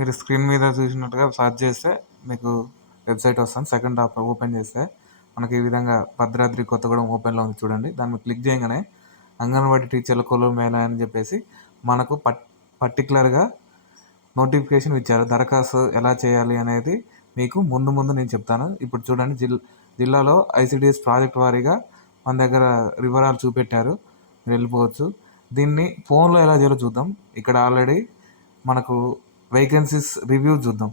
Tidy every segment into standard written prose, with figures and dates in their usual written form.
మీరు స్క్రీన్ మీద చూసినట్టుగా సెర్చ్ చేస్తే మీకు వెబ్సైట్ వస్తుంది. సెకండ్ టాప్ ఓపెన్ చేస్తే మనకి ఈ విధంగా భద్రాద్రి కొత్తగూడెం ఓపెన్లో ఉంది చూడండి. దాన్ని క్లిక్ చేయగానే అంగన్వాడీ టీచర్ల కొలువు మేళ అని చెప్పేసి మనకు పర్టికులర్గా నోటిఫికేషన్ ఇచ్చారు. దరఖాస్తు ఎలా చేయాలి అనేది మీకు ముందు ముందు నేను చెప్తాను. ఇప్పుడు చూడండి, జిల్లాలో ఐసిడిఎస్ ప్రాజెక్ట్ వారీగా మన దగ్గర వివరాలు చూపెట్టారు. మీరు వెళ్ళిపోవచ్చు. దీన్ని ఫోన్లో ఎలా చేయాలో చూద్దాం. ఇక్కడ ఆల్రెడీ మనకు వేకెన్సీస్ రివ్యూ చూద్దాం,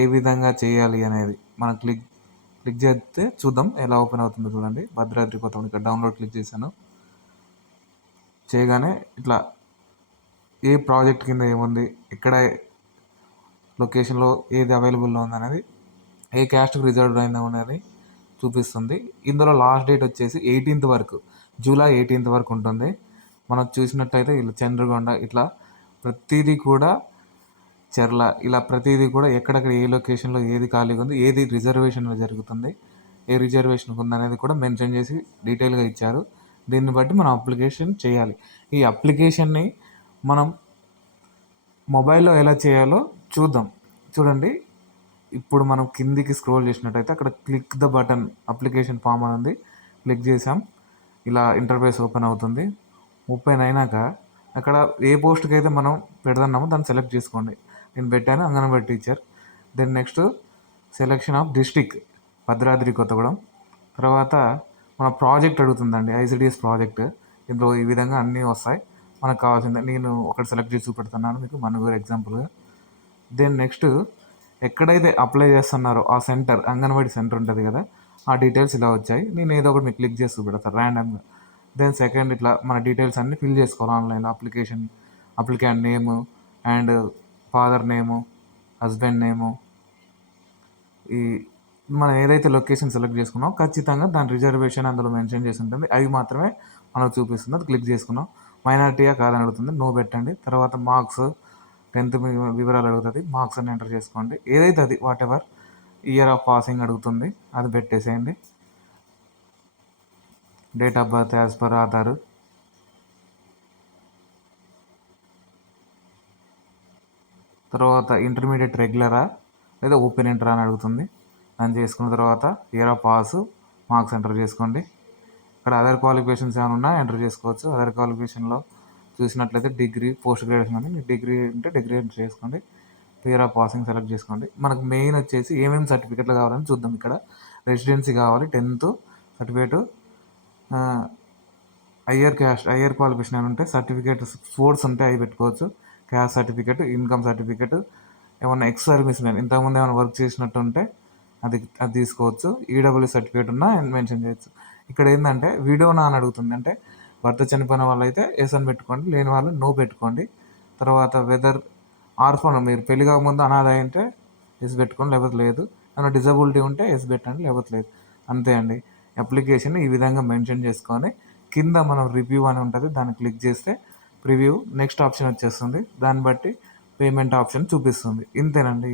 ఏ విధంగా చేయాలి అనేది. మనం క్లిక్ చేస్తే చూద్దాం ఎలా ఓపెన్ అవుతుందో. చూడండి, భద్రాద్రి కొత్తగూడెం ఇక్కడ డౌన్లోడ్ క్లిక్ చేశాను. చేయగానే ఇట్లా ఏ ప్రాజెక్ట్ కింద ఏముంది, ఇక్కడ లొకేషన్లో ఏది అవైలబుల్లో ఉంది అనేది, ఏ క్యాస్ట్కి రిజర్వ్ అయిందా అనేది చూపిస్తుంది. ఇందులో లాస్ట్ డేట్ వచ్చేసి 18th వరకు, జూలై 18th వరకు ఉంటుంది. మనం చూసినట్టయితే ఇలా చంద్రగొండ, ఇట్లా ప్రతిదీ కూడా చెర్ల, ఇలా ప్రతిదీ కూడా ఎక్కడెక్కడ ఏ లొకేషన్లో ఏది ఖాళీగా ఉంది, ఏది రిజర్వేషన్లో జరుగుతుంది, ఏ రిజర్వేషన్కి ఉంది అనేది కూడా మెన్షన్ చేసి డీటెయిల్గా ఇచ్చారు. దీన్ని బట్టి మనం అప్లికేషన్ చేయాలి. ఈ అప్లికేషన్ని మనం మొబైల్లో ఎలా చేయాలో చూద్దాం. చూడండి, ఇప్పుడు మనం కిందికి స్క్రోల్ చేసినట్టయితే అక్కడ click the button application form అని ఉంది. క్లిక్ చేసాం, ఇలా ఇంటర్ఫేస్ ఓపెన్ అవుతుంది. ఓపెన్ అయినాక అక్కడ ఏ పోస్ట్కి అయితే మనం పెడుతున్నామో దాన్ని సెలెక్ట్ చేసుకోండి. నేను పెట్టాను anganwadi teacher. Then next selection of district Bhadradri Kothagudem. తర్వాత మన ప్రాజెక్ట్ అడుగుతుందండి, ఐసిడిఎస్ ప్రాజెక్ట్. ఇందులో ఈ విధంగా అన్నీ వస్తాయి. మనకు కావాల్సిందే నేను ఒకటి సెలెక్ట్ చేసి చూపెడుతున్నాను మీకు మనుగూరు ఎగ్జాంపుల్గా. దెన్ నెక్స్ట్ ఎక్కడైతే అప్లై చేస్తున్నారో ఆ సెంటర్, అంగన్వాడీ సెంటర్ ఉంటుంది కదా, ఆ డీటెయిల్స్ ఇలా వచ్చాయి. నేను ఏదో ఒకటి మీకు క్లిక్ చేసి చూపెడతాను ర్యాండమ్గా. దెన్ సెకండ్ ఇట్లా మన డీటెయిల్స్ అన్నీ ఫిల్ చేసుకోవాలి ఆన్లైన్లో. Applicant name and father name, husband నేము, ఈ మనం ఏదైతే లొకేషన్ సెలెక్ట్ చేసుకున్నామో ఖచ్చితంగా దాని రిజర్వేషన్ అందులో మెన్షన్ చేసి ఉంటుంది. అవి మాత్రమే మనకు చూపిస్తుంది. అది క్లిక్ చేసుకున్నాం. మైనారిటీయా కాదని అడుగుతుంది, నో పెట్టండి. తర్వాత మార్క్స్, 10th వివరాలు అడుగుతుంది, మార్క్స్ అని ఎంటర్ చేసుకోండి. ఏదైతే అది what ever, year of passing అడుగుతుంది, అది పెట్టేసేయండి. Date of birth as per Aadhaar. తర్వాత ఇంటర్మీడియట్ రెగ్యులరా లేదా ఓపెన్ ఎంటర్ అని అడుగుతుంది. దాన్ని చేసుకున్న తర్వాత year of pass, marks enter చేసుకోండి. ఇక్కడ అదర్ క్వాలిఫికేషన్స్ ఏమైనా ఉన్నా ఎంటర్ చేసుకోవచ్చు. అదర్ క్వాలిఫికేషన్లో చూసినట్లయితే డిగ్రీ, పోస్ట్ గ్రాడ్యుయేషన్ అని, డిగ్రీ ఉంటే డిగ్రీ ఎంటర్ చేసుకోండి. ఇయర్ ఆఫ్ పాసింగ్ సెలెక్ట్ చేసుకోండి. మనకు మెయిన్ వచ్చేసి ఏమేమి సర్టిఫికెట్లు కావాలని చూద్దాం. ఇక్కడ రెసిడెన్సీ కావాలి, 10th సర్టిఫికేటు, హయ్యర్ క్వాలిఫికేషన్ అని ఉంటే సర్టిఫికేట్, స్పోర్ట్స్ ఉంటే అవి పెట్టుకోవచ్చు. క్యాస్ట్ సర్టిఫికేట్, ఇన్కమ్ సర్టిఫికేట్, ఏమన్నా ఎక్స్ సర్వీస్ మ్యాన్ ఇంతకుముందు ఏమైనా వర్క్ చేసినట్టు ఉంటే అది తీసుకోవచ్చు. ఈడబ్ల్యూ సర్టిఫికేట్ ఉన్నా మెన్షన్ చేయొచ్చు. ఇక్కడ ఏంటంటే వీడియోనా అని అడుగుతుంది. అంటే భర్త చనిపోయిన వాళ్ళు అయితే ఎస్ అని పెట్టుకోండి, లేని వాళ్ళు నో పెట్టుకోండి. తర్వాత వెదర్ ఆర్ఫన్, మీరు పెళ్లి కాకముందు అనాథ అంటే ఎస్ పెట్టుకోండి, లేకపోతే లేదు. ఏమైనా డిజబిలిటీ ఉంటే ఎస్ పెట్టండి, లేకపోతే లేదు. అంతే అండి. అప్లికేషన్ ఈ విధంగా మెన్షన్ చేసుకొని కింద మనం రివ్యూ అని ఉంటుంది, దాన్ని క్లిక్ చేస్తే ప్రివ్యూ నెక్స్ట్ ఆప్షన్ వచ్చేస్తుంది. దాన్ని బట్టి పేమెంట్ ఆప్షన్ చూపిస్తుంది. ఇంతేనండి.